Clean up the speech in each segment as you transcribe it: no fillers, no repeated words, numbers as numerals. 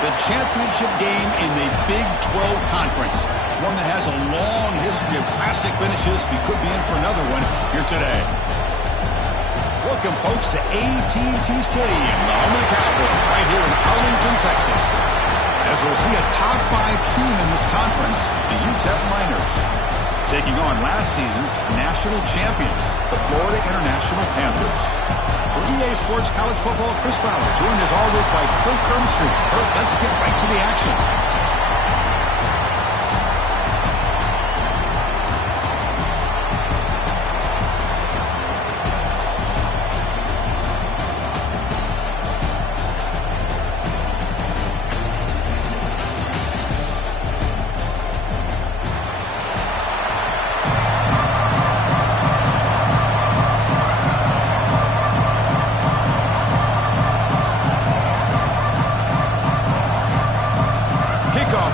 The championship game in the Big 12 Conference. One that has a long history of classic finishes. We could be in for another one here today. Welcome, folks, to AT&T Stadium, the home of the Cowboys, right here in Arlington, Texas. As we'll see a top 5 team in this conference, the UTEP Miners, taking on last season's national champions, the Florida International Panthers. For EA Sports College Football, Chris Fowler, joined as always by Kirk Kermstreet. Kirk, let's get right to the action.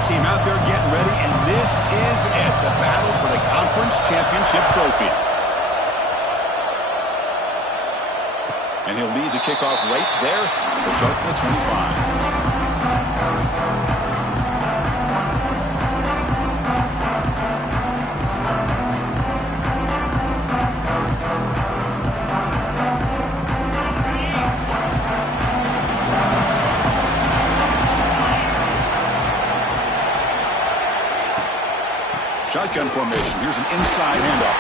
Team out there getting ready, and this is it, the battle for the conference championship trophy. And he'll lead the kickoff right there to start from the 25. Shotgun formation. Here's an inside handoff.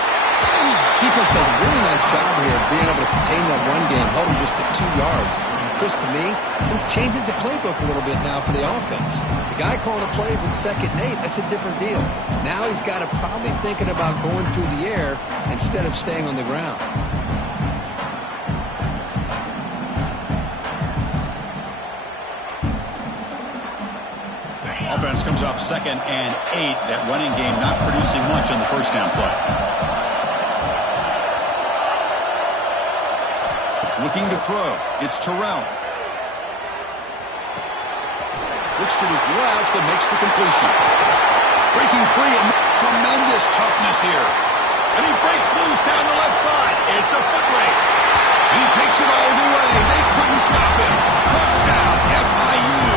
Defense does a really nice job here of being able to contain that run game, held him just at 2 yards. Chris, to me, this changes the playbook a little bit now for the offense. The guy calling the plays at 2nd and 8, that's a different deal. Now he's got to probably thinking about going through the air instead of staying on the ground. Offense comes up 2nd and 8. That running game not producing much on the first down play. Looking to throw. It's Terrell. Looks to his left and makes the completion. Breaking free and tremendous toughness here. And he breaks loose down the left side. It's a foot race. He takes it all the way. They couldn't stop him. Touchdown, FIU.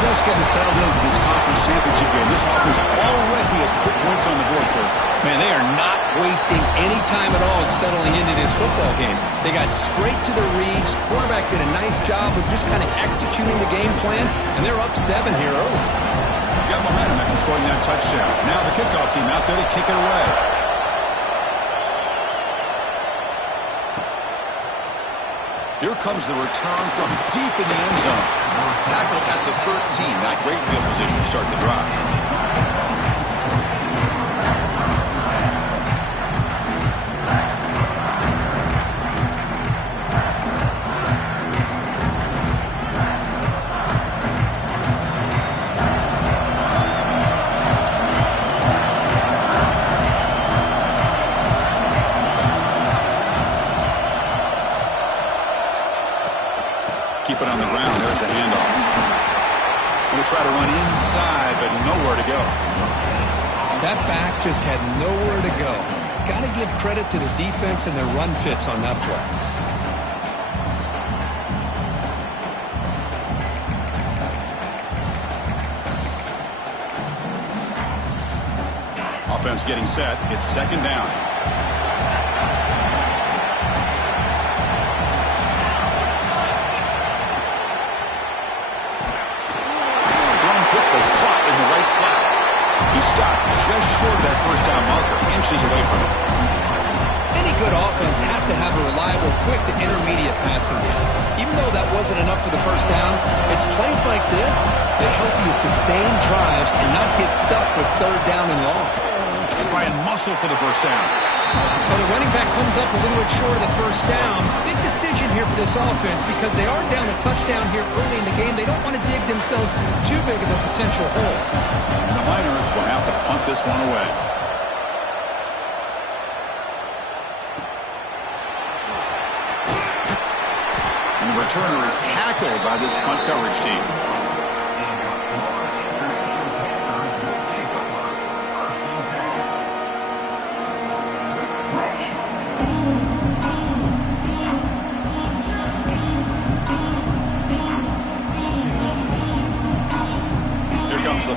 Just getting settled in for this conference championship game. This offense already has put points on the board, Kirk. Man, they are not wasting any time at all settling into this football game. They got straight to their reads. Quarterback did a nice job of just kind of executing the game plan, and they're up 7 here early. Got momentum after scoring that touchdown. Now the kickoff team out there to kick it away. Here comes the return from deep in the end zone. Tackled at the 13. Not great field position to start the drive. Keep it on the ground. There's the handoff. Going to try to run inside, but nowhere to go. That back just had nowhere to go. Got to give credit to the defense and their run fits on that play. Offense getting set. It's 2nd down. He stopped just short of that first down marker, inches away from it. Any good offense has to have a reliable, quick to intermediate passing game. Even though that wasn't enough for the first down, it's plays like this that help you sustain drives and not get stuck with 3rd down and long. Try and muscle for the first down. Well, the running back comes up a little bit short of the first down. Big decision here for this offense because they are down a touchdown here early in the game. They don't want to dig themselves too big of a potential hole. And the Miners will have to punt this one away. And the returner is tackled by this punt coverage team.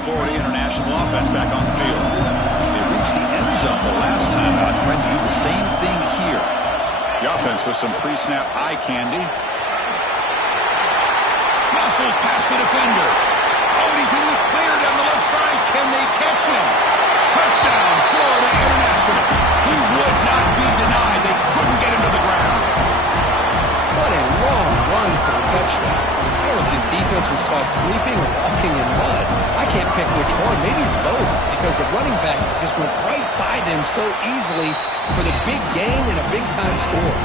Florida International offense back on the field. They reached the end zone the last time out, trying to do the same thing here. The offense with some pre-snap eye candy. Muscles past the defender. Oh, and he's in the clear down the left side. Can they catch him? Touchdown, Florida International. He would not be denied. They couldn't get him to the ground. What a long run for a touchdown. I don't know if his defense was caught sleeping or walking in mud. I can't pick which one. Maybe it's both, because the running back just went right by them so easily for the big gain and a big-time score.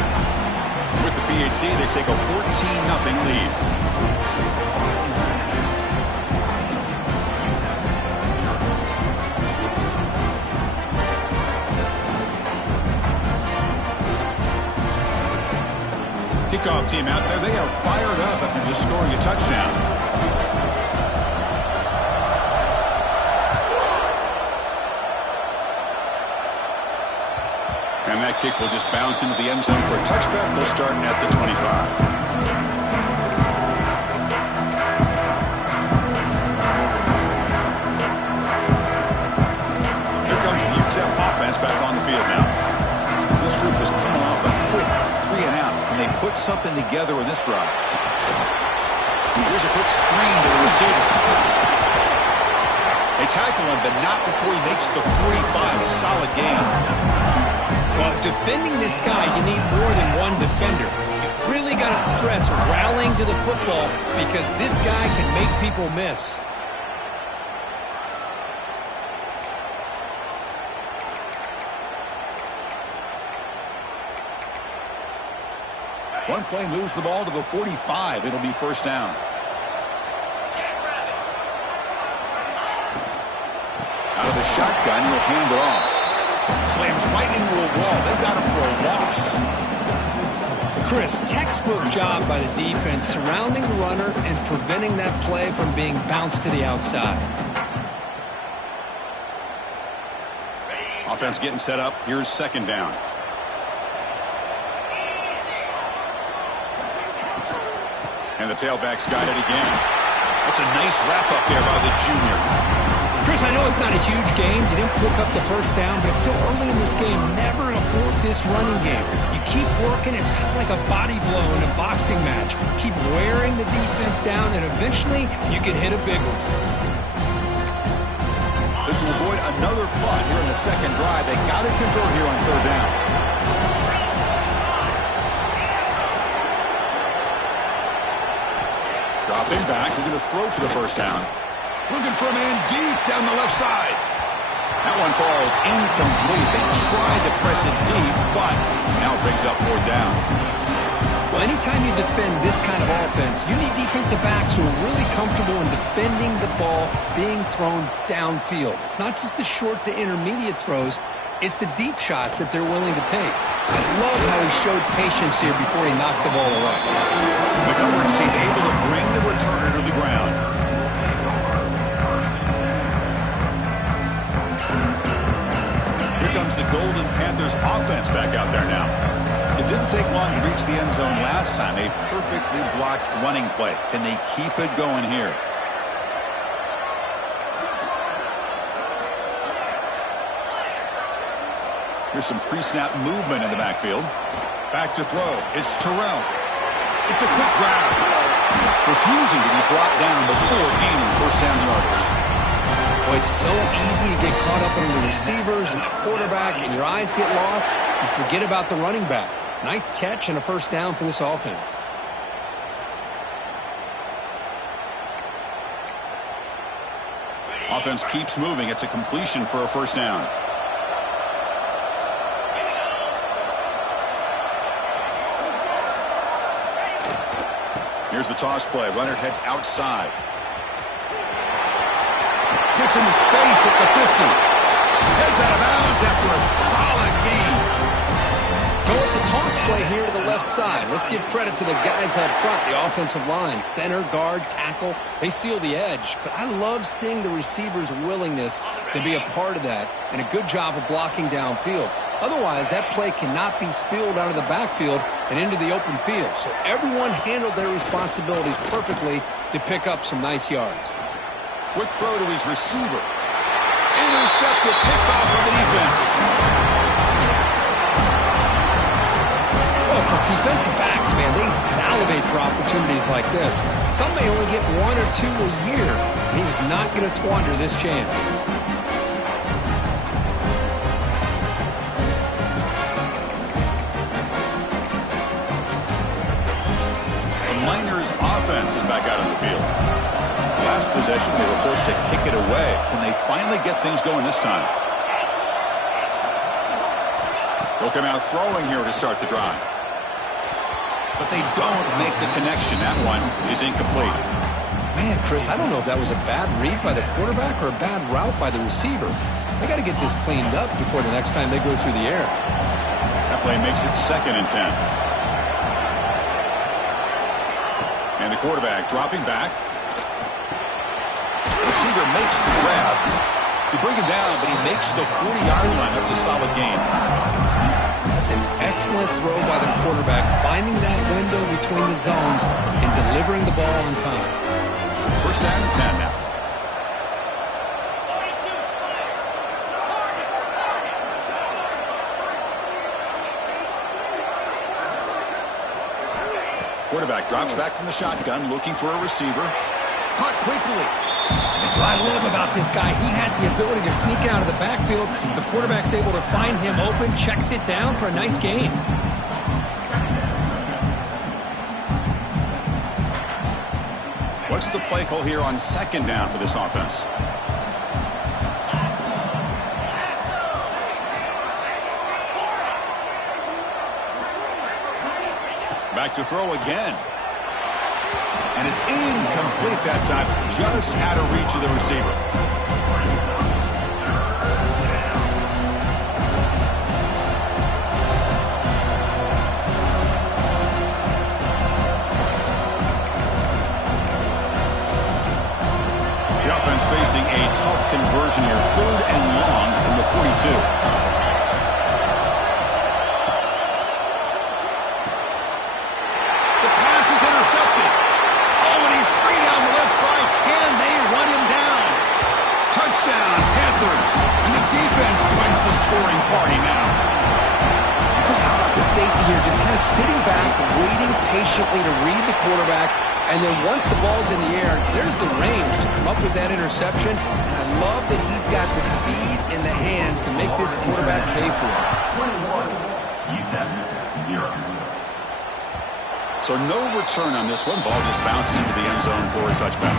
With the PHC, they take a 14-0 lead. Kickoff team out there, they are fired up after just scoring a touchdown. And that kick will just bounce into the end zone for a touchback. They'll start at the 25. Here comes the UTEP offense back on the field now. This group was coming off a quick 3 and out. Can they put something together in this drive? Here's a quick screen to the receiver. They tackle him, but not before he makes the 45. A solid game. Well, defending this guy, you need more than one defender. You really got to stress rallying to the football, because this guy can make people miss. One play moves the ball to the 45. It'll be first down. Out of the shotgun, he'll hand it off. Slams right into a wall. They've got him for a loss. Chris, textbook job by the defense surrounding the runner and preventing that play from being bounced to the outside. Offense getting set up. Here's second down. And the tailback's got it again. That's a nice wrap-up there by the junior. Chris, I know it's not a huge game. You didn't pick up the first down, but it's still early in this game. Never abort this running game. You keep working. It's kind of like a body blow in a boxing match. Keep wearing the defense down, and eventually you can hit a big one. So to avoid another punt here in the second drive, they got to convert here on third down. Dropping back, we're going to throw for the first down. Looking for a man deep down the left side. That one falls incomplete. They tried to press it deep, but now it brings up fourth down. Well, anytime you defend this kind of offense, you need defensive backs who are really comfortable in defending the ball being thrown downfield. It's not just the short to intermediate throws. It's the deep shots that they're willing to take. I love how he showed patience here before he knocked the ball away. McCollum seemed able to bring the returner to the ground. Here comes the Golden Panthers offense back out there now. It didn't take long to reach the end zone last time. A perfectly blocked running play. Can they keep it going here? Here's some pre-snap movement in the backfield. Back to throw. It's Terrell. It's a quick grab. Refusing to be brought down before gaining first down yardage. Well, it's so easy to get caught up on the receivers and the quarterback, and your eyes get lost. You forget about the running back. Nice catch and a first down for this offense. Offense keeps moving. It's a completion for a first down. Here's the toss play. Runner heads outside. Gets into space at the 50. Heads out of bounds after a solid gain. Go with the toss play here to the left side. Let's give credit to the guys up front, the offensive line, center, guard, tackle. They seal the edge. But I love seeing the receivers' willingness to be a part of that and a good job of blocking downfield. Otherwise, that play cannot be spilled out of the backfield and into the open field. So everyone handled their responsibilities perfectly to pick up some nice yards. Quick throw to his receiver. Intercepted, picked off on the defense. Well, for defensive backs, man, they salivate for opportunities like this. Some may only get 1 or 2 a year. He was not going to squander this chance. The Miners offense is back out on the field. Last possession, they were forced to kick it away. Can they finally get things going this time? They'll come out throwing here to start the drive. But they don't make the connection. That one is incomplete. Man, Chris, I don't know if that was a bad read by the quarterback or a bad route by the receiver. They got to get this cleaned up before the next time they go through the air. That play makes it 2nd and 10. And the quarterback dropping back. Receiver makes the grab. They bring him down, but he makes the 40-yard line. That's a solid gain. That's an excellent throw by the quarterback, finding that window between the zones and delivering the ball on time. 1st down and 10 now. Quarterback drops back from the shotgun, looking for a receiver. Caught quickly. That's what I love about this guy. He has the ability to sneak out of the backfield. The quarterback's able to find him open, checks it down for a nice gain. What's the play call here on 2nd down for this offense? Back to throw again. And it's incomplete that time, just out of reach of the receiver. The offense facing a tough conversion here, 3rd and long from the 42. And the defense joins the scoring party now. Chris, how about the safety here? Just kind of sitting back, waiting patiently to read the quarterback. And then once the ball's in the air, there's the range to come up with that interception. And I love that he's got the speed in the hands to make this quarterback pay for it. 21, UTEP, 0. So no return on this one. Ball just bounces into the end zone for a touchback.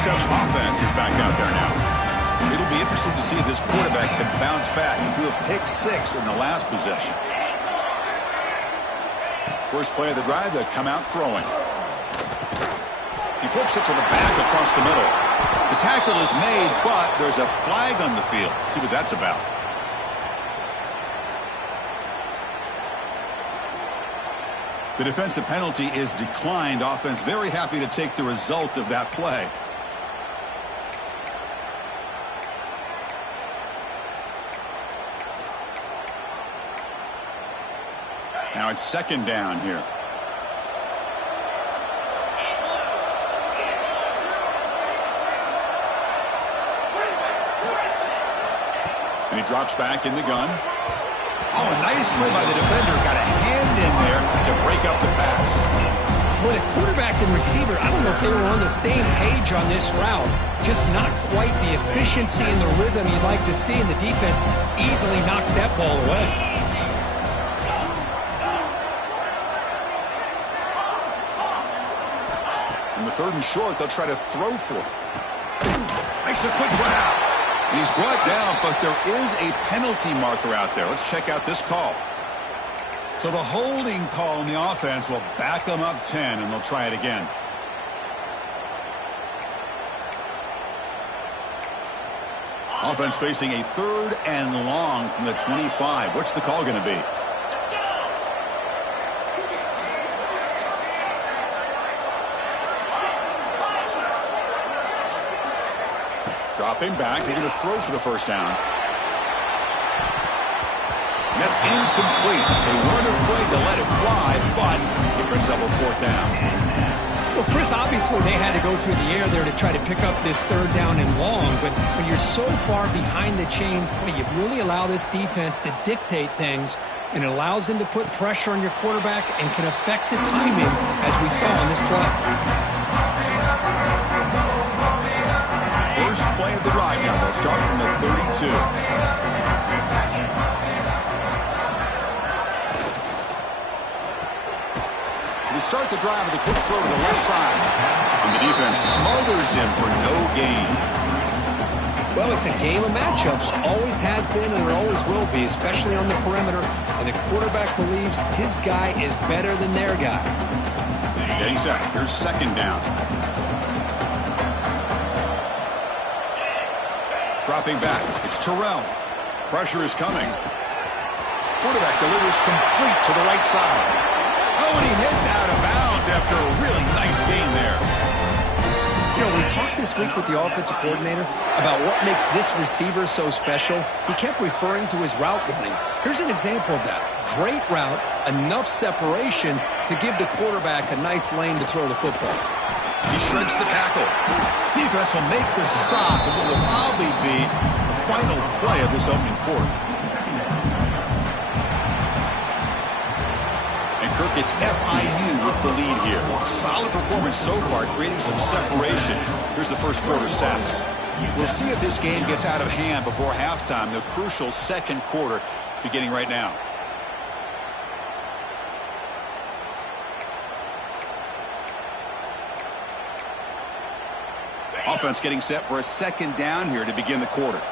UTEP's offense is back out there now. It'll be interesting to see if this quarterback can bounce back. He threw a pick-6 in the last possession. First play of the drive, they come out throwing. He flips it to the back across the middle. The tackle is made, but there's a flag on the field. Let's see what that's about. The defensive penalty is declined. Offense very happy to take the result of that play. Now it's 2nd down here. And he drops back in the gun. Oh, nice play by the defender. Got a hand in there to break up the pass. Well, the quarterback and receiver, I don't know if they were on the same page on this route. Just not quite the efficiency and the rhythm you'd like to see, and the defense easily knocks that ball away. On the 3rd and short, they'll try to throw for it. Makes a quick grab. He's brought down, but there is a penalty marker out there. Let's check out this call. So the holding call in the offense will back them up 10, and they'll try it again. Offense facing a 3rd and long from the 25. What's the call going to be? Dropping back, they're going to throw for the first down. And that's incomplete. They weren't afraid to let it fly, but it brings up a fourth down. Well, Chris, obviously they had to go through the air there to try to pick up this third down and long, but when you're so far behind the chains, boy, you really allow this defense to dictate things, and it allows them to put pressure on your quarterback and can affect the timing, as we saw in this play. First play of the drive now. They'll start from the 32. They start the drive with a quick throw to the left side. And the defense smothers him for no gain. Well, it's a game of matchups. Always has been and it always will be, especially on the perimeter. And the quarterback believes his guy is better than their guy. Getting set. Here's second down. Dropping back. It's Terrell. Pressure is coming. Quarterback delivers complete to the right side. Oh, and he heads out of bounds after a really nice game there. You know, we talked this week with the offensive coordinator about what makes this receiver so special. He kept referring to his route running. Here's an example of that. Great route, enough separation to give the quarterback a nice lane to throw the football. He shreds the tackle. Defense will make the stop, and what will probably be the final play of this opening quarter. Kirk gets FIU with the lead here. Solid performance so far, creating some separation. Here's the first quarter stats. We'll see if this game gets out of hand before halftime. The crucial second quarter beginning right now. Offense getting set for a second down here to begin the quarter.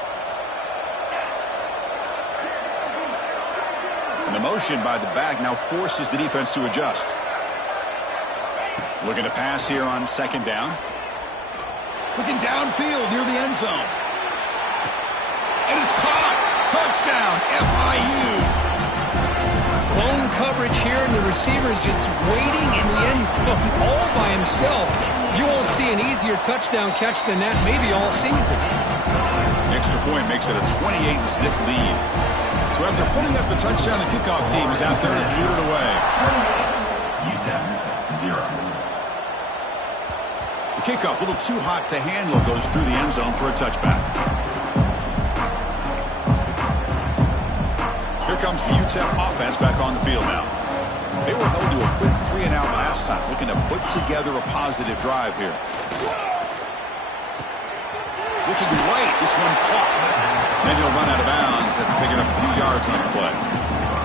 And the motion by the back now forces the defense to adjust. Looking to pass here on second down. Looking downfield near the end zone. And it's caught. Touchdown, FIU. Lone coverage here, and the receiver is just waiting in the end zone all by himself. You won't see an easier touchdown catch than that maybe all season. Extra point makes it a 28-zip lead. So after putting up the touchdown, the kickoff team is out there to boot it away. UTEP 0. The kickoff, a little too hot to handle, goes through the end zone for a touchback. Here comes the UTEP offense back on the field now. They were held to a quick 3-and-out last time, looking to put together a positive drive here. Looking right, this one caught. Then he'll run out of bounds after picking up a few yards on the play.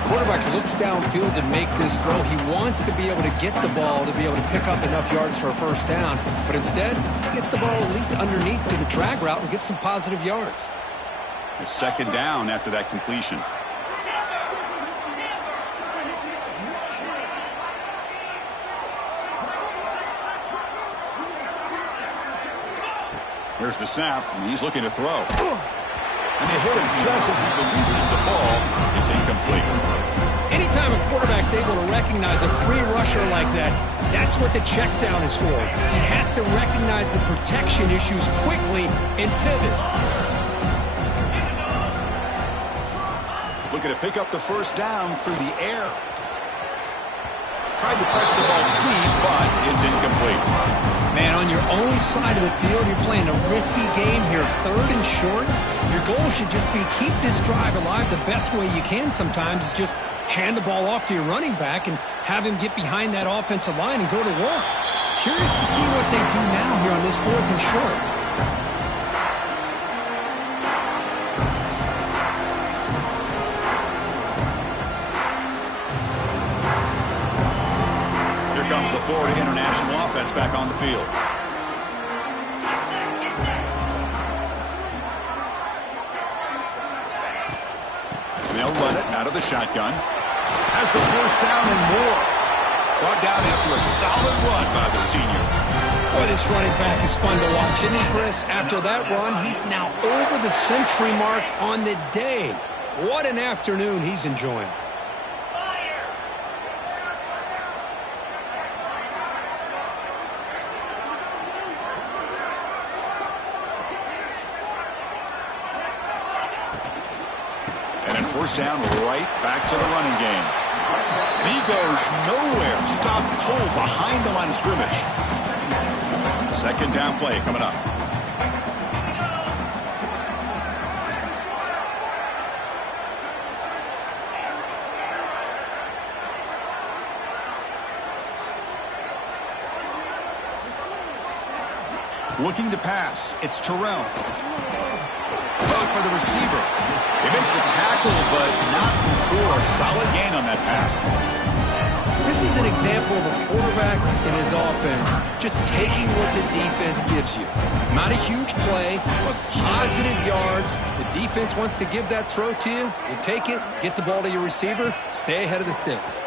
Quarterback looks downfield to make this throw. He wants to be able to get the ball to be able to pick up enough yards for a first down. But instead, he gets the ball at least underneath to the drag route and gets some positive yards. A second down after that completion. Here's the snap, and he's looking to throw. And they hit him just as he releases the ball. It's incomplete. Anytime a quarterback's able to recognize a free rusher like that, that's what the check down is for. He has to recognize the protection issues quickly and pivot. Looking to pick up the first down through the air. Tried to press the ball deep, but it's incomplete. Man, on your own side of the field, you're playing a risky game here. Third and short. Your goal should just be keep this drive alive the best way you can sometimes is just hand the ball off to your running back and have him get behind that offensive line and go to work. Curious to see what they do now here on this fourth and short. Here comes the Florida International offense back on the field. They'll run it out of the shotgun. Has the first down and more. Brought down after a solid run by the senior. Boy, this running back is fun to watch, isn't he, Chris? After that run, he's now over the century mark on the day. What an afternoon he's enjoying. first down, right back to the running game. And he goes nowhere. Stopped cold behind the line of scrimmage. Second down play coming up. Looking to pass. It's Terrell. Hook for the receiver. They make the tackle, but not before a solid gain on that pass. This is an example of a quarterback in his offense just taking what the defense gives you. Not a huge play, but positive yards. The defense wants to give that throw to you. You take it, get the ball to your receiver, stay ahead of the sticks.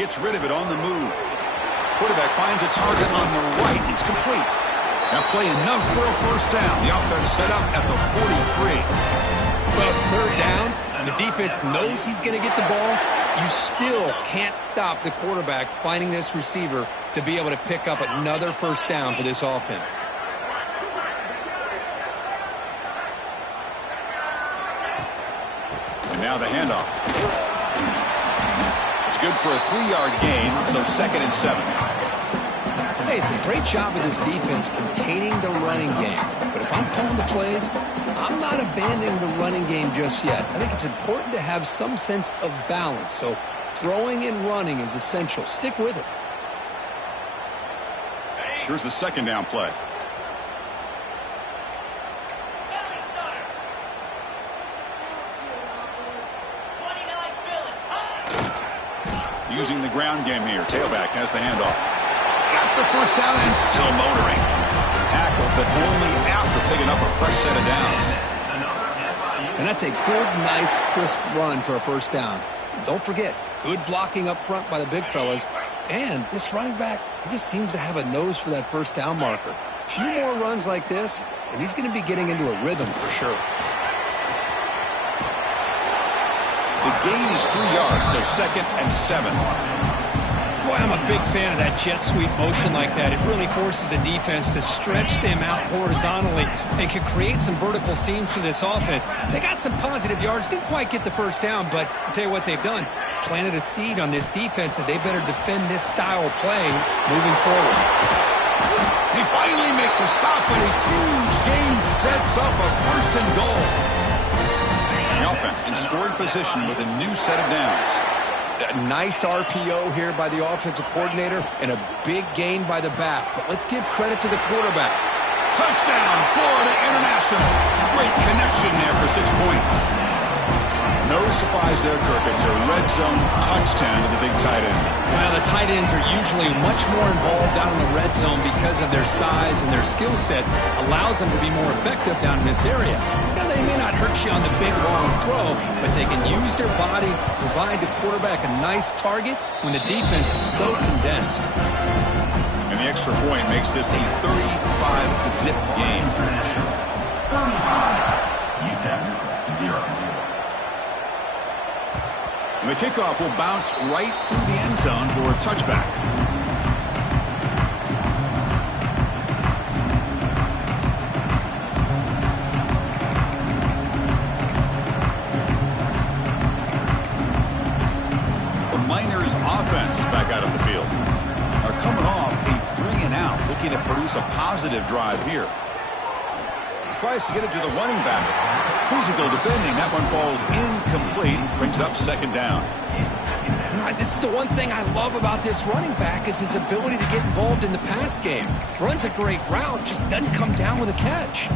Gets rid of it on the move. Quarterback finds a target on the right. It's complete. That play enough for a first down. The offense set up at the 43. Well, it's third down. The defense knows he's going to get the ball. You still can't stop the quarterback finding this receiver to be able to pick up another first down for this offense. And now the handoff. It's good for a 3-yard gain, so 2nd and 7. Hey, it's a great job of this defense containing the running game. But if I'm calling the plays, I'm not abandoning the running game just yet. I think it's important to have some sense of balance. So throwing and running is essential. Stick with it. Here's the second down play. Using the ground game here. Tailback has the handoff. Got the first down and still motoring. Tackle, but only after picking up a fresh set of downs. And that's a good, nice, crisp run for a first down. Don't forget, good blocking up front by the big fellas. And this running back, he just seems to have a nose for that first down marker. A few more runs like this, and he's going to be getting into a rhythm for sure. The gain is 3 yards, so 2nd and 7. Boy, I'm a big fan of that jet sweep motion like that. It really forces a defense to stretch them out horizontally and can create some vertical seams for this offense. They got some positive yards, didn't quite get the first down, but I'll tell you what they've done. Planted a seed on this defense that they better defend this style of play moving forward. They finally make the stop, but a huge gain sets up a 1st and goal. The offense in scoring position with a new set of downs. A nice RPO here by the offensive coordinator and a big gain by the back. But let's give credit to the quarterback. Touchdown, Florida International. Great connection there for 6 points. No surprise there, Kirk. It's a red zone touchdown to the big tight end. Well, the tight ends are usually much more involved down in the red zone because of their size and their skill set allows them to be more effective down in this area. Now, they may not hurt you on the big, long throw, but they can use their bodies, provide the quarterback a nice target when the defense is so condensed. And the extra point makes this a 35-zip game. UTEP 0. And the kickoff will bounce right through the end zone for a touchback. The Miners offense is back out on the field. They're coming off a 3-and-out, looking to produce a positive drive here. Tries to get it to the running back. Physical defending. That one falls incomplete. Brings up 2nd down. You know, this is the one thing I love about this running back is his ability to get involved in the pass game. Runs a great route, just doesn't come down with a catch.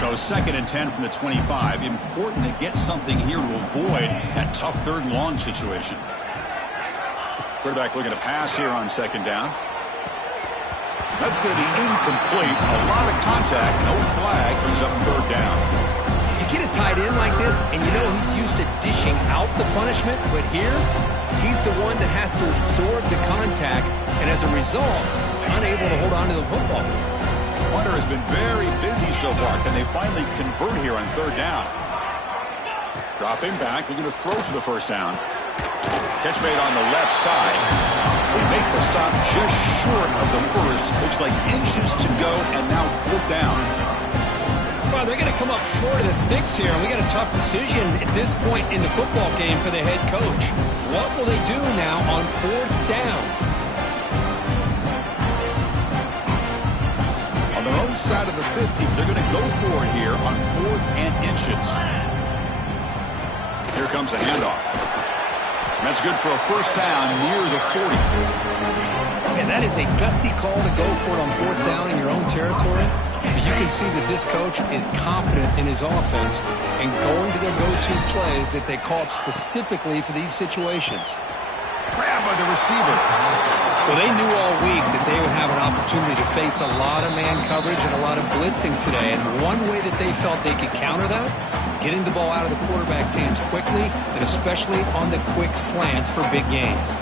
So 2nd and 10 from the 25. Important to get something here to avoid that tough 3rd and long situation. Quarterback looking to pass here on 2nd down. That's going to be incomplete. A lot of contact. No flag. Brings up 3rd down. You get a tight end like this, and you know he's used to dishing out the punishment, but here, he's the one that has to absorb the contact, and as a result, he's unable to hold on to the football. Hunter has been very busy so far. Can they finally convert here on 3rd down? Dropping back, looking to throw for the first down. Catch made on the left side. They make the stop just short of the first. Looks like inches to go, and now 4th down. Well, Well, they're going to come up short of the sticks here, and we got a tough decision at this point in the football game for the head coach. What will they do now on 4th down? On their own side of the 50, they're going to go for it here on 4th and inches. Here comes a handoff. And that's good for a first down near the 40. And that is a gutsy call to go for it on 4th down in your own territory. But you can see that this coach is confident in his offense and going to their go-to plays that they call up specifically for these situations. Grab by the receiver. Well, they knew all week that they would have an opportunity to face a lot of man coverage and a lot of blitzing today. And one way that they felt they could counter that, getting the ball out of the quarterback's hands quickly, and especially on the quick slants for big gains.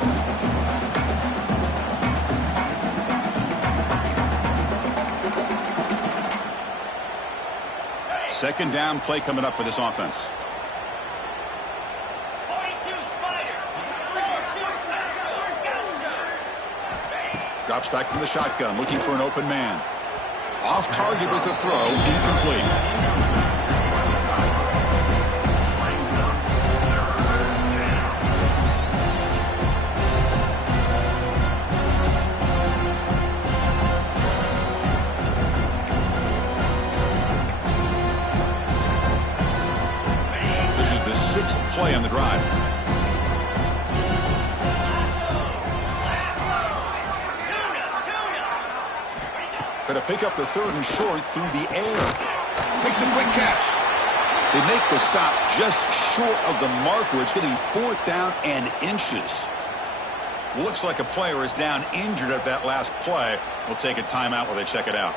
Second down play coming up for this offense. Drops back from the shotgun, looking for an open man. Off target with the throw, incomplete. This is the 6th play on the drive. Going to pick up the 3rd and short through the air. Makes a quick catch. They make the stop just short of the marker. It's getting 4th down and inches. Looks like a player is down injured at that last play. We'll take a timeout while they check it out.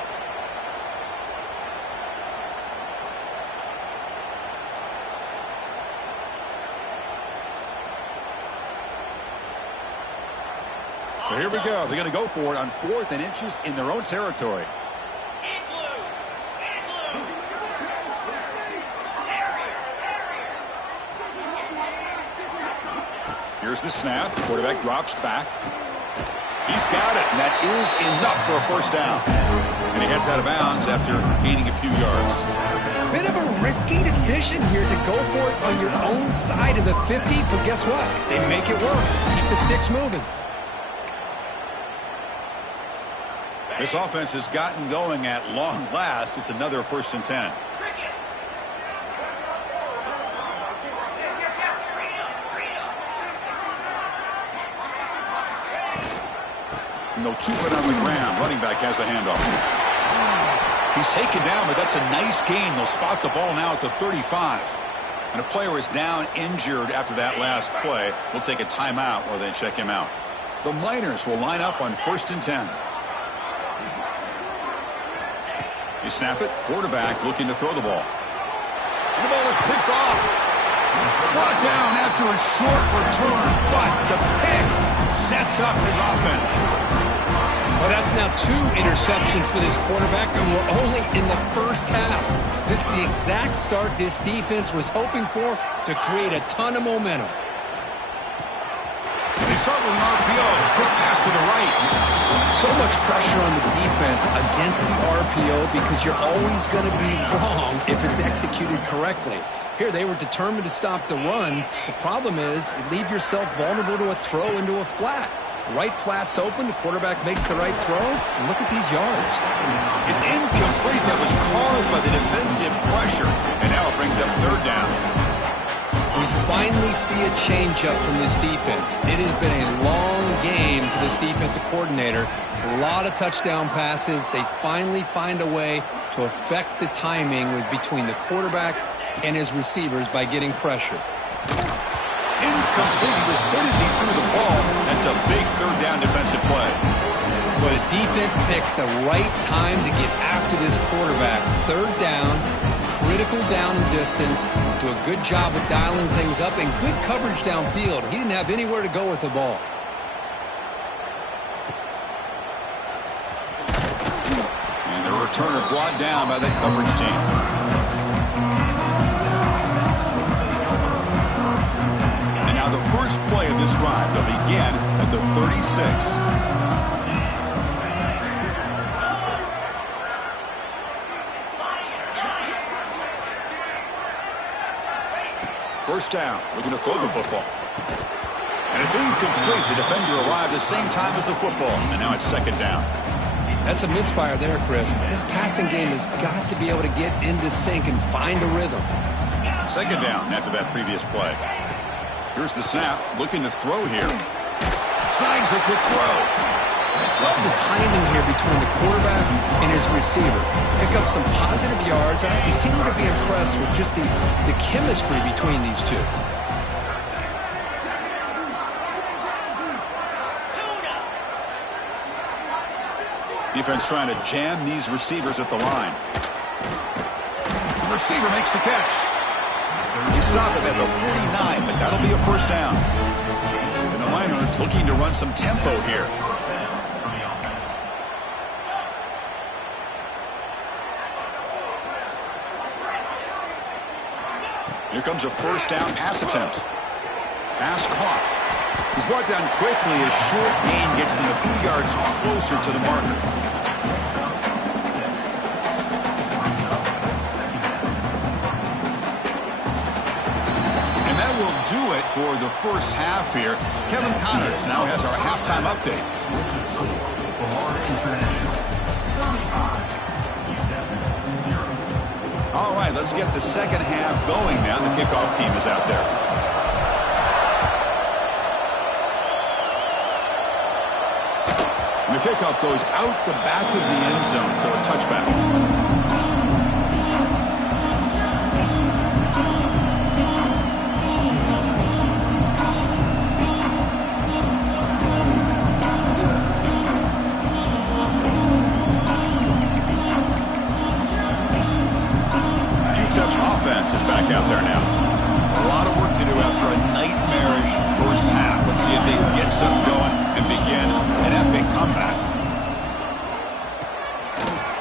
So here we go. They're going to go for it on 4th and inches in their own territory. Here's the snap. Quarterback drops back. He's got it, and that is enough for a first down. And he heads out of bounds after gaining a few yards. Bit of a risky decision here to go for it on your own side of the 50, but guess what? They make it work. Keep the sticks moving. This offense has gotten going at long last. It's another 1st and 10. And they'll keep it on the ground. Running back has the handoff. He's taken down, but that's a nice gain. They'll spot the ball now at the 35. And a player is down injured after that last play. We'll take a timeout while they check him out. The Miners will line up on 1st and 10. You snap it. Quarterback looking to throw the ball. And the ball is picked off. Brought down after a short return, but the pick sets up his offense. Well, that's now 2 interceptions for this quarterback, and we're only in the first half. This is the exact start this defense was hoping for to create a ton of momentum. They start with an RPO. Quick pass to the right. So much pressure on the defense against the RPO because you're always going to be wrong if it's executed correctly. Here, they were determined to stop the run. The problem is you leave yourself vulnerable to a throw into a flat. Right flat's open, the quarterback makes the right throw, and look at these yards. It's incomplete. That was caused by the defensive pressure, and now it brings up 3rd down. We finally see a change-up from this defense. It has been a long game for this defensive coordinator. A lot of touchdown passes. They finally find a way to affect the timing between the quarterback and his receivers by getting pressure. Incomplete. He was hit as he threw the ball. That's a big 3rd down defensive play. But a defense picks the right time to get after this quarterback. 3rd down, critical down and distance. Do a good job of dialing things up and good coverage downfield. He didn't have anywhere to go with the ball. And the returner brought down by that coverage team. The first play of this drive, they'll begin at the 36. first down. Looking to throw the football. And it's incomplete. The defender arrived the same time as the football. And now it's second down. That's a misfire there, Chris. This passing game has got to be able to get into sync and find a rhythm. Second down after that previous play. Here's the snap. Looking to throw here. Signs a quick throw. Love the timing here between the quarterback and his receiver. Pick up some positive yards, and I continue to be impressed with just the chemistry between these two. Defense trying to jam these receivers at the line. The receiver makes the catch. He stopped him at the 49, but that'll be a first down. And the Niners looking to run some tempo here. Here comes a first down pass attempt. Pass caught. He's brought down quickly. A short gain gets them a few yards closer to the marker. And that will do it for the first half here. Kevin Connors now has our halftime update. All right, let's get the second half going now. The kickoff team is out there. And the kickoff goes out the back of the end zone, so a touchback. UTEP's offense is back out there now. A lot of work to do after a nightmarish first half. Let's see if they can get something going and begin an epic comeback.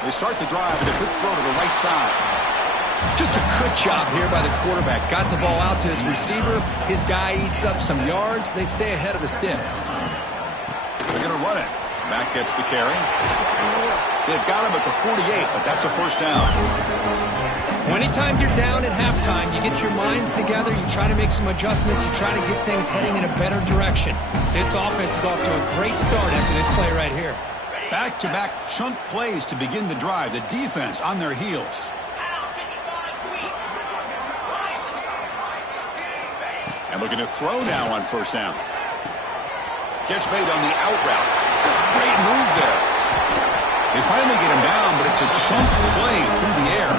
They start the drive with a quick throw to the right side. Just a good job here by the quarterback. Got the ball out to his receiver. His guy eats up some yards. They stay ahead of the sticks. They're going to run it. Back gets the carry. They've got him at the 48, but that's a first down. Anytime you're down at halftime, you get your minds together, you try to make some adjustments, you try to get things heading in a better direction. This offense is off to a great start after this play right here. Back-to-back chunk plays to begin the drive. The defense on their heels. And looking to throw now on first down. Catch made on the out route. Great move there. They finally get him down, but it's a chunk play through the air.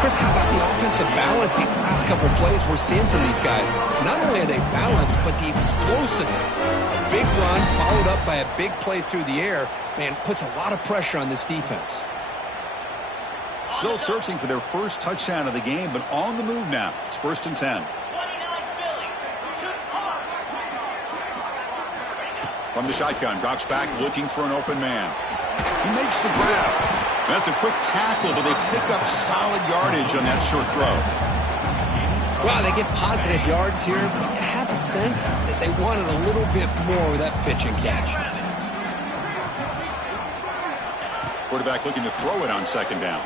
Chris, how about the offensive balance these last couple of plays we're seeing from these guys? Not only are they balanced, but the explosiveness. A big run followed up by a big play through the air, man, puts a lot of pressure on this defense. Still searching for their first touchdown of the game, but on the move now. It's 1st and 10. From the shotgun, drops back looking for an open man. He makes the grab. That's a quick tackle, but they pick up solid yardage on that short throw. Wow, they get positive yards here. You have a sense that they wanted a little bit more with that pitch and catch. Quarterback looking to throw it on second down.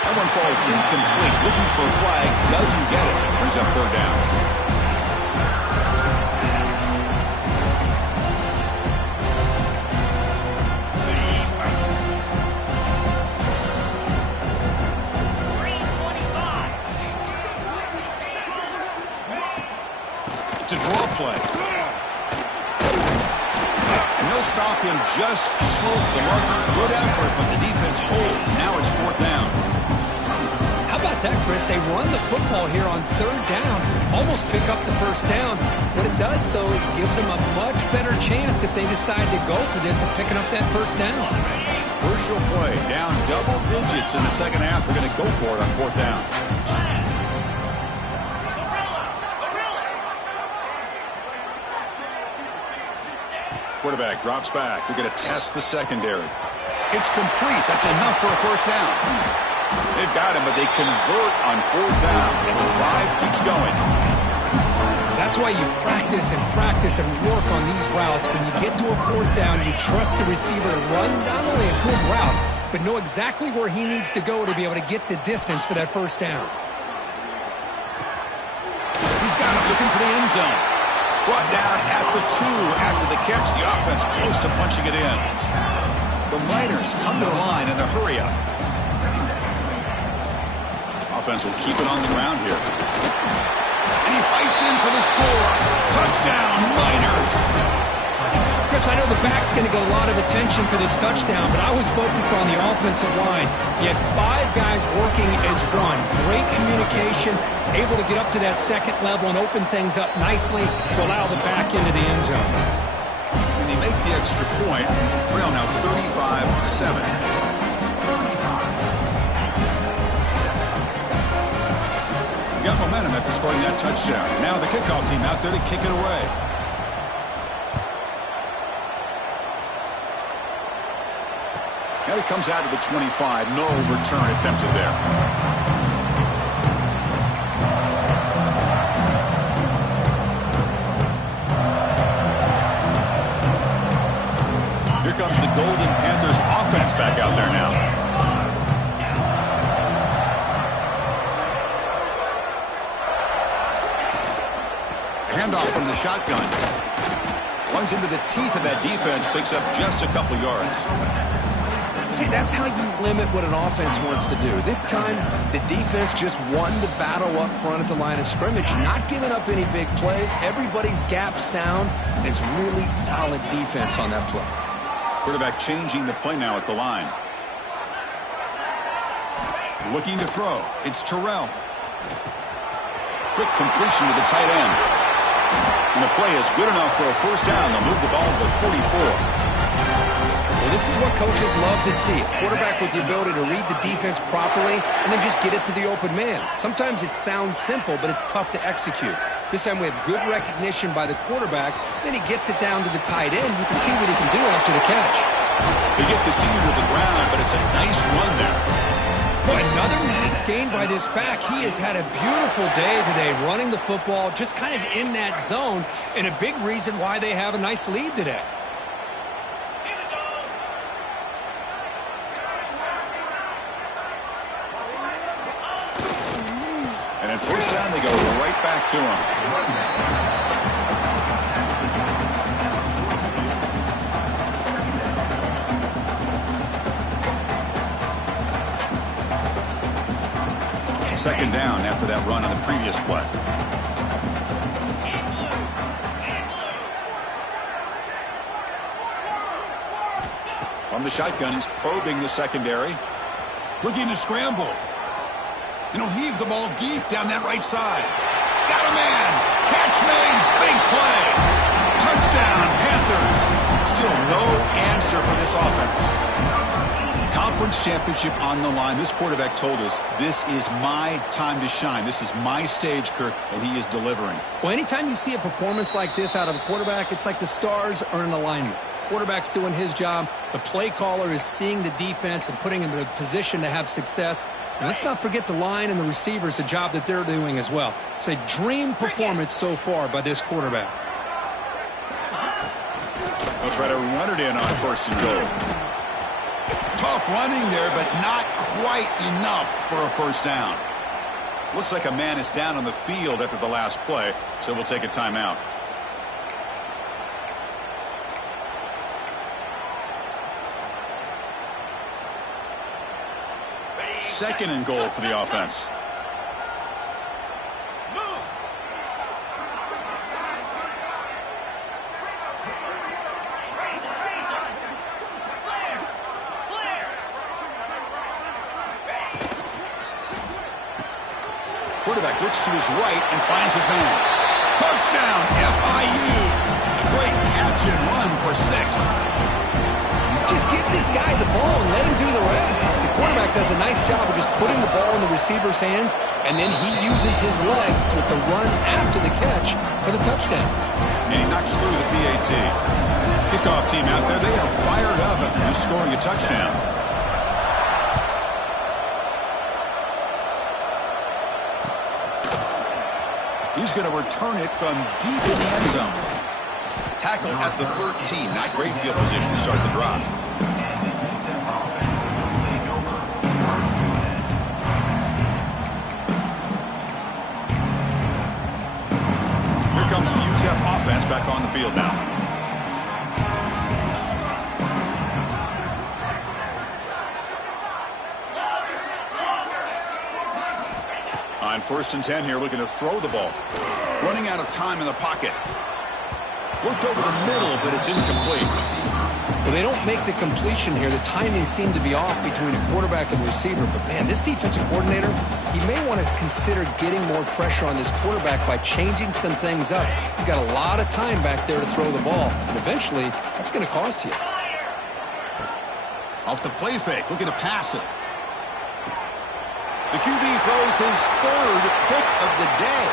That one falls incomplete. Looking for a flag. Doesn't get it. Brings up third down. It's a draw play. And they'll stop him just short of the marker. Good effort, but the defense holds. Now it's fourth down. How about that, Chris? They run the football here on third down. Almost pick up the first down. What it does, though, is gives them a much better chance if they decide to go for this and picking up that first down. Crucial play. Down double digits in the second half. They're going to go for it on fourth down. Quarterback drops back. They're going to test the secondary. It's complete. That's enough for a first down. They've got him, but they convert on fourth down, and the drive keeps going. That's why you practice and work on these routes. When you get to a fourth down, you trust the receiver to run not only a good route, but know exactly where he needs to go to be able to get the distance for that first down. looking for the end zone. Brought down at the 2 after the catch. The offense close to punching it in. The Miners come to the line in the hurry up. Offense will keep it on the ground here. And he fights in for the score. Touchdown, Miners. Chris, I know the back's going to get a lot of attention for this touchdown, but I was focused on the offensive line. He had 5 guys working as one. Great communication, able to get up to that second level and open things up nicely to allow the back into the end zone. And they make the extra point. Trail now 35-7. Got momentum after scoring that touchdown. Now the kickoff team out there to kick it away. Now he comes out to the 25. No return attempted there. Here comes the Golden Panthers offense back out there now. Handoff from the shotgun. Runs into the teeth of that defense, picks up just a couple yards. See, that's how you limit what an offense wants to do. This time, the defense just won the battle up front at the line of scrimmage, not giving up any big plays. Everybody's gap sound, and it's really solid defense on that play. Quarterback changing the play now at the line. Looking to throw. It's Terrell. Quick completion to the tight end. And the play is good enough for a first down. They'll move the ball to the 44. Well, this is what coaches love to see. A quarterback with the ability to read the defense properly and then just get it to the open man. Sometimes it sounds simple, but it's tough to execute. This time we have good recognition by the quarterback. Then he gets it down to the tight end. You can see what he can do after the catch. They get the senior to the ground, but it's a nice run there. Boy, another nice gain by this back. He has had a beautiful day today running the football, just kind of in that zone, and a big reason why they have a nice lead today. And at first down, they go right back to him. Second down after that run on the previous play. From the shotgun, he's probing the secondary. Looking to scramble. And he'll heave the ball deep down that right side. Got a man. Catch made. Big play. Touchdown, Panthers. Still no answer for this offense. Conference championship on the line. This quarterback told us, this is my time to shine. This is my stage, Kirk, and he is delivering. Well, anytime you see a performance like this out of a quarterback, it's like the stars are in alignment. Quarterback's doing his job. The play caller is seeing the defense and putting him in a position to have success. And let's not forget the line and the receivers, the job that they're doing as well. It's a dream performance so far by this quarterback. They'll try to run it in on first and goal. Tough running there, but not quite enough for a first down. Looks like a man is down on the field after the last play, so we'll take a timeout. Second and goal for the offense. Quarterback looks to his right and finds his man. Touchdown, FIU. A great catch and run for 6. Just give this guy the ball and let him do the rest. The quarterback does a nice job of just putting the ball in the receiver's hands, and then he uses his legs with the run after the catch for the touchdown. And he knocks through the PAT. Kickoff team out there, they are fired up after just scoring a touchdown. He's going to return it from deep in the end zone. Tackle at the 13. Not great field position to start the drive. offense back on the field now. On 1st and 10 here, looking to throw the ball. Running out of time in the pocket. Worked over the middle, but it's incomplete. Well, they don't make the completion here. The timing seemed to be off between a quarterback and the receiver. But, man, this defensive coordinator, he may want to consider getting more pressure on this quarterback by changing some things up. He's got a lot of time back there to throw the ball. And eventually, that's going to cost you. Off the play fake, looking to pass it. The QB throws his 3rd pick of the day.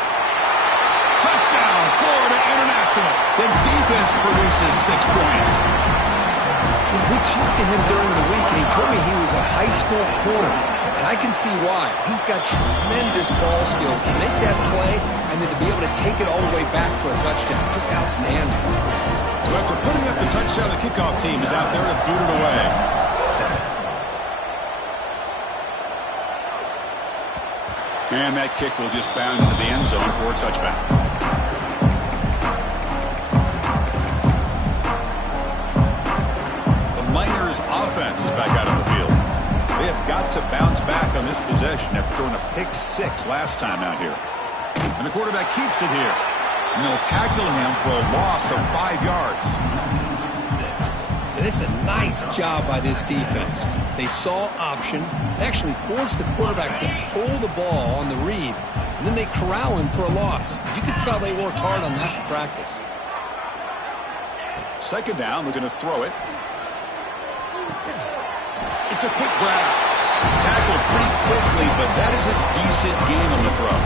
Touchdown, Florida International. The defense produces 6 points. Yeah, we talked to him during the week, and he told me he was a high school corner. And I can see why. He's got tremendous ball skills to make that play and then to be able to take it all the way back for a touchdown. Just outstanding. So after putting up the touchdown, the kickoff team is out there to boot it away. And that kick will just bound into the end zone for a touchback. The Miners offense is back out on the field. They have got to bounce back on this possession after throwing a pick 6 last time out here. And the quarterback keeps it here. And they'll tackle him for a loss of 5 yards. And it's a nice job by this defense. They saw option. They actually forced the quarterback to pull the ball on the read, and then they corral him for a loss. You can tell they worked hard on that in practice. 2nd down, looking to throw it. It's a quick grab. Tackled pretty quickly, but that is a decent gain on the throw.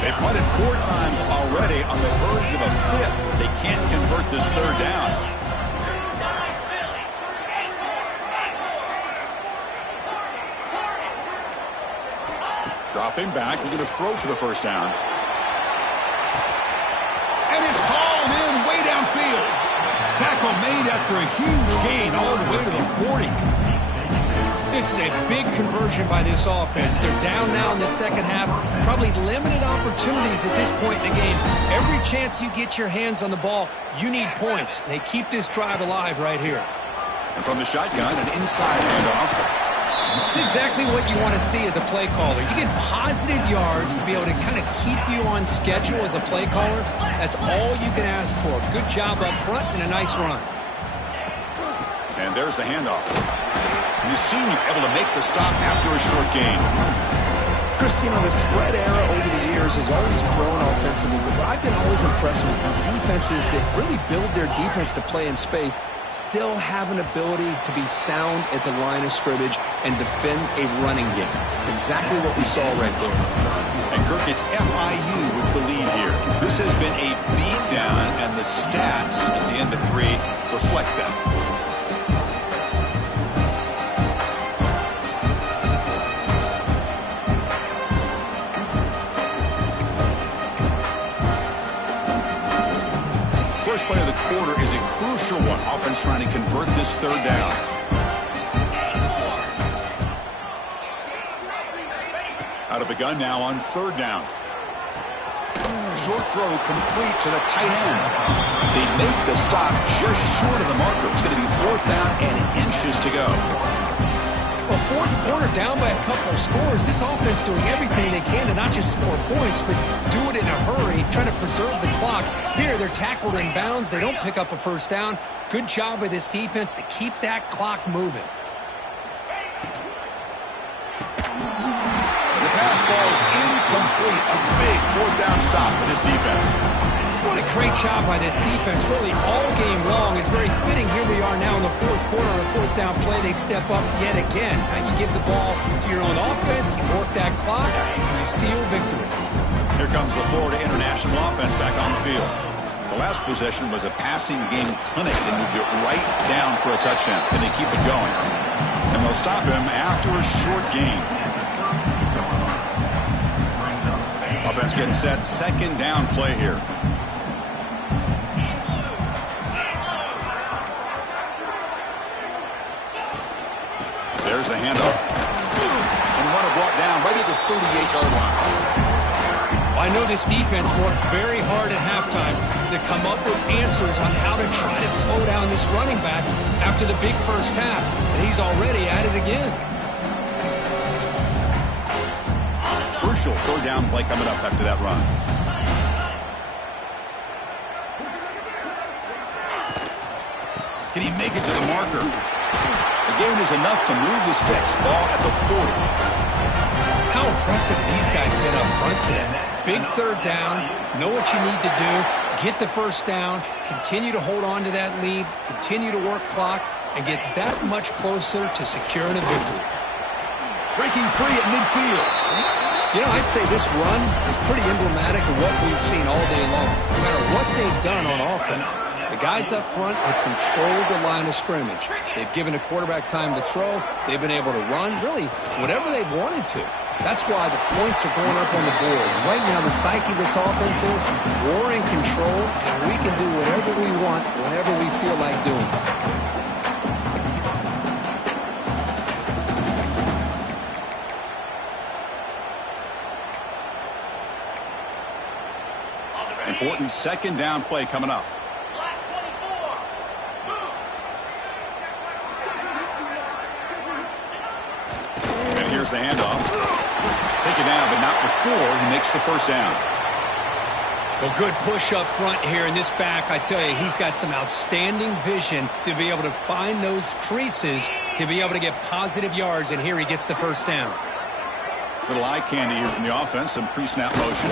They've punted 4 times already, on the verge of a 5th. They can't convert this 3rd down. Dropping back, looking to throw for the 1st down. And it's hauled in way downfield. Tackle made after a huge gain all the way to the 40. This is a big conversion by this offense. They're down now in the 2nd half. Probably limited opportunities at this point in the game. Every chance you get your hands on the ball, you need points. They keep this drive alive right here. And from the shotgun, an inside handoff. It's exactly what you want to see as a play caller. You get positive yards to be able to kind of keep you on schedule as a play caller. That's all you can ask for. Good job up front and a nice run. And there's the handoff. The senior able to make the stop after a short gain. Chris, you know, the spread era over the years has always grown offensively, but I've been always impressed with defenses that really build their defense to play in space, still have an ability to be sound at the line of scrimmage and defend a running game. It's exactly what we saw right there. And Kirk, it's FIU with the lead here. This has been a beatdown, and the stats at the end of 3 reflect that. First play of the quarter is a crucial one. Offense trying to convert this 3rd down. Out of the gun now on 3rd down. Short throw complete to the tight end. They make the stop just short of the marker. It's going to be 4th down and inches to go. Well, 4th quarter down by a couple of scores. This offense doing everything they can to not just score points, but do it in a hurry, trying to preserve the clock. Here, they're tackled in bounds. They don't pick up a 1st down. Good job by this defense to keep that clock moving. The pass ball is incomplete. A big 4th down stop for this defense. What a great job by this defense, really all game long. It's very fitting. Here we are now in the 4th quarter on a 4th down play. They step up yet again. Now you give the ball to your own offense, you work that clock, and you seal victory. Here comes the Florida International offense back on the field. The last possession was a passing game clinic. They moved it right down for a touchdown. Then they keep it going. And they'll stop him after a short gain. Offense getting set. 2nd down play here. There's the handoff. And runner brought down right at the 38-yard line. I know this defense worked very hard at halftime to come up with answers on how to try to slow down this running back after the big first half, and he's already at it again. Crucial third down play coming up after that run. Can he make it to the marker? The gain is enough to move the sticks. Ball at the 40. How impressive these guys been up front today. Big third down, know what you need to do, get the first down, continue to hold on to that lead, continue to work clock, and get that much closer to securing a victory. Breaking free at midfield. You know, I'd say this run is pretty emblematic of what we've seen all day long. No matter what they've done on offense, the guys up front have controlled the line of scrimmage. They've given the quarterback time to throw. They've been able to run, really, whatever they've wanted to. That's why the points are going up on the board. Right now, the psyche of this offense is we're in control, and we can do whatever we want, whenever we feel like doing it. Important second down play coming up. And here's the handoff. Taken down, but not before he makes the first down. Well, good push up front here in this back. I tell you, he's got some outstanding vision to be able to find those creases, to be able to get positive yards, and here he gets the first down. Little eye candy here from the offense, some pre-snap motion.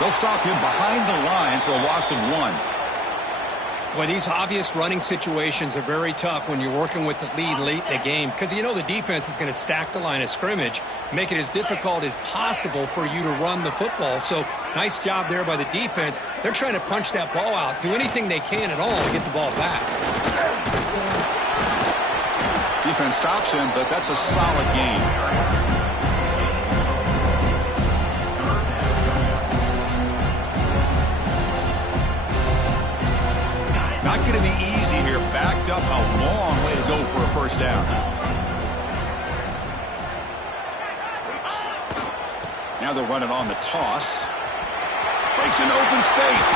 They'll stop him behind the line for a loss of 1. Well, these obvious running situations are very tough when you're working with the lead late in the game, because you know the defense is going to stack the line of scrimmage, make it as difficult as possible for you to run the football. So nice job there by the defense. They're trying to punch that ball out, do anything they can at all to get the ball back. Defense stops him, but that's a solid gain. Not going to be easy here. Backed up, a long way to go for a first down. Now they'll run it on the toss. Breaks into open space.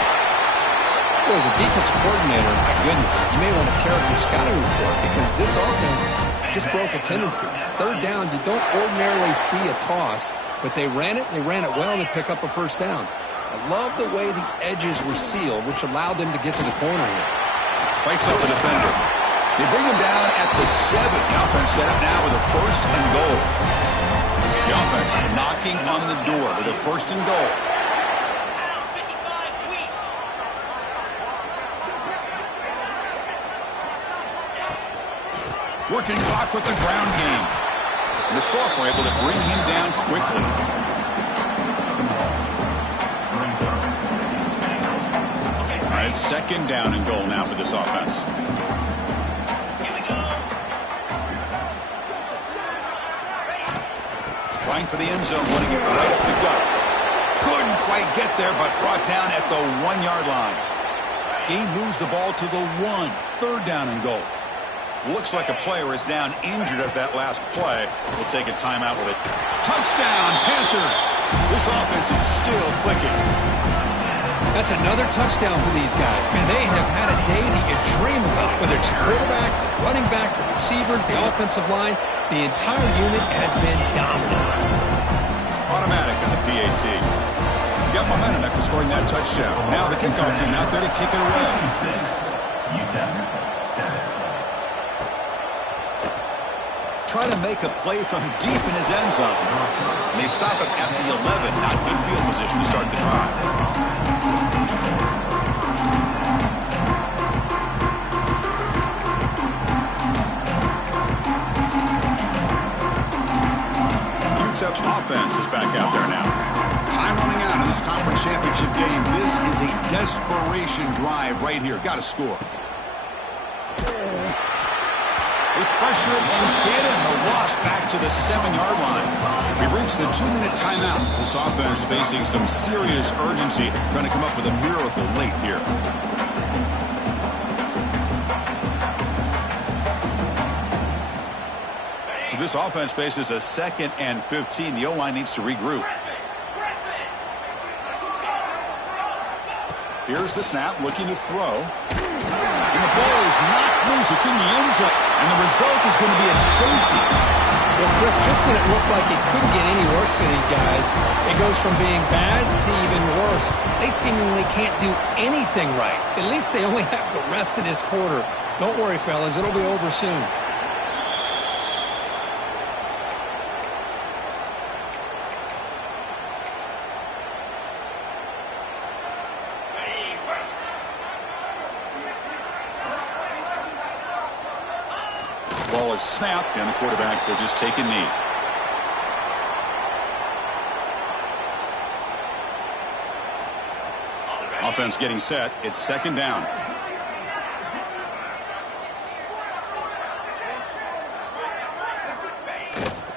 Well, as a defensive coordinator, my goodness, you may want to tear up your scouting report because this offense just broke a tendency. It's third down. You don't ordinarily see a toss, but they ran it well, and they pick up a first down. I love the way the edges were sealed, which allowed them to get to the corner here. Fights up the defender. They bring him down at the 7. The offense set up now with a first and goal. The offense knocking on the door with a first and goal. Working clock with the ground game. And the Salk were able to bring him down quickly. It's second down and goal now for this offense. Trying for the end zone, wanting it right up the gut. Couldn't quite get there, but brought down at the 1-yard line. He moves the ball to the 1. Third down and goal. Looks like a player is down injured at that last play. We'll take a timeout with it. Touchdown, Panthers! This offense is still clicking. That's another touchdown for these guys. Man, they have had a day that you dream about, whether it's the quarterback, the running back, the receivers, the offensive line. The entire unit has been dominant. Automatic on the PAT. Got momentum after scoring that touchdown. Now the kickoff team out there to kick it away. UTEP 7. Trying to make a play from deep in his end zone. And they stop him at the 11. Not good field position to start the drive. UTEP's offense is back out there now. Time running out in this conference championship game. This is a desperation drive right here. Got to score. They pressure him and get him. The loss back to the 7-yard line. We've reached the 2-minute timeout. This offense facing some serious urgency. Trying to come up with a miracle late here. So this offense faces a 2nd and 15. The O-line needs to regroup. Here's the snap, looking to throw. And the ball is knocked loose. It's in the end zone. And the result is going to be a safety. Well, Chris, just when it looked like it couldn't get any worse for these guys, it goes from being bad to even worse. They seemingly can't do anything right. At least they only have the rest of this quarter. Don't worry, fellas. It'll be over soon. Ball is snapped, and the quarterback will just take a knee. Offense getting set. It's second down.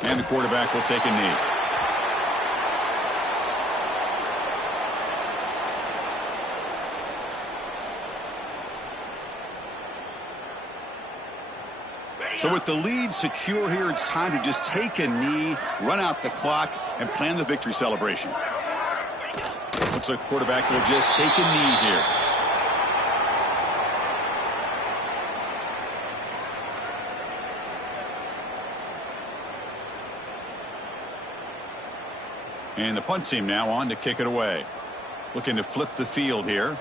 And the quarterback will take a knee. So with the lead secure here, it's time to just take a knee, run out the clock, and plan the victory celebration. Looks like the quarterback will just take a knee here. And the punt team now on to kick it away. Looking to flip the field here.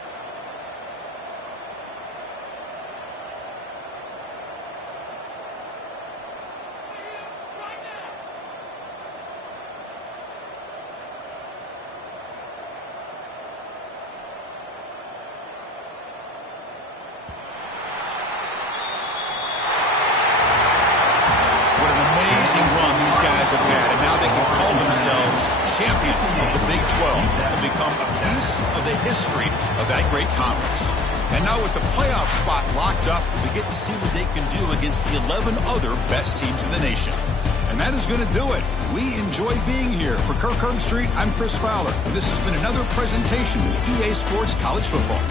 Have had, and now they can call themselves champions of the Big 12 and become a piece of the history of that great conference. And now with the playoff spot locked up, we get to see what they can do against the 11 other best teams in the nation. And that is going to do it. We enjoy being here. For Kirk Street, I'm Chris Fowler. And this has been another presentation of EA Sports College Football.